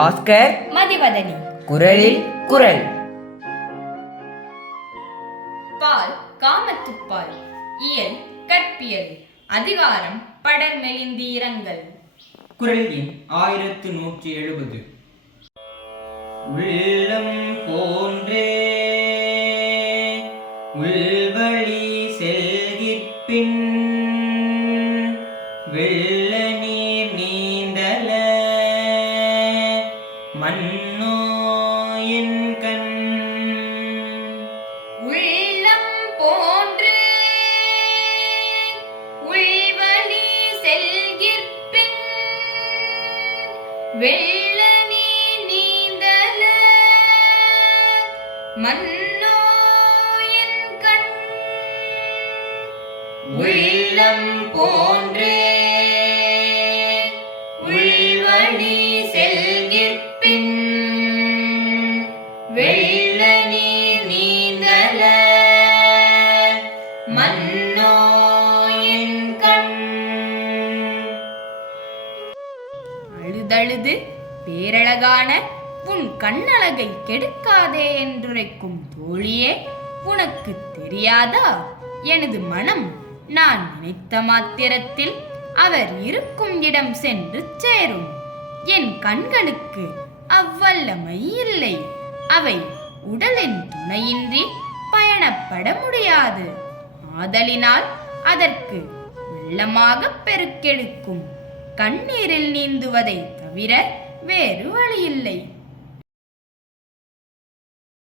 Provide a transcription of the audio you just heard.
பாஸ்கர் மதிவதனி. குரலில் குரல். பால் காமத்துப்பால் இயல் கற்பியல். அதிகாரம் படர் மெலிந்தீரங்கள் குரல் எண் ஆயிரத்து நூற்றி எழுபது. உள்ளம் போன்றே உள்வழி செல்கிற்பின் வெள்ள மண்ணோ என் கண். உள்ளம் போன்று உள்வழி செல்கிற்பின் வெள்ள நீந்தல மன்னோ என் கண். உள்ளம் போன்றே உள்வழி செல்கிற்பின் வெள்ள நீர் நீந்தல கண். அழுதழுது பேரழகான உன் கண்ணழகை கெடுக்காதே என்றுரைக்கும் தோழியே உனக்கு தெரியாதா? எனது மனம் நான் நினைத்த மாத்திரத்தில் அவர் இருக்கும் இடம் சென்று சேரும். என் கண்களுக்கு அவ்வல்லமை இல்லை. அவை உடலின் துணையின்றி பயணப்பட முடியாது. ஆதலினால் அதற்கு வெள்ளமாக பெருக்கெடுக்கும். கண்ணீரில் நீந்துவதை தவிர வேறு வழியில்லை.